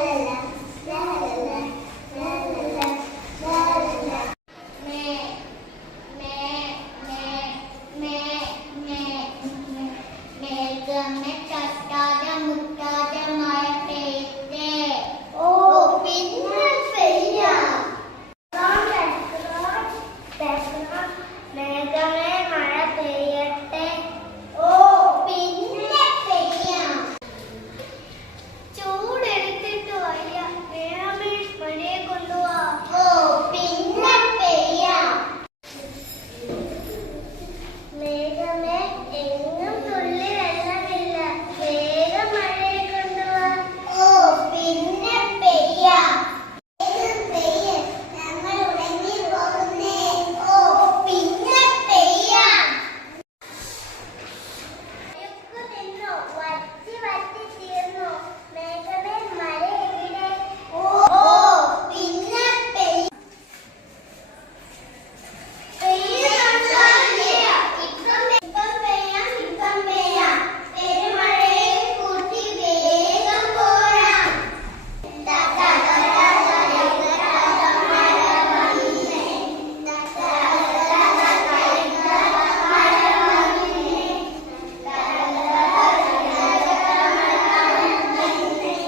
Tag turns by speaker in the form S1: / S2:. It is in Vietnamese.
S1: mẹ
S2: mẹ mẹ mẹ mẹ mẹ mẹ mẹ mẹ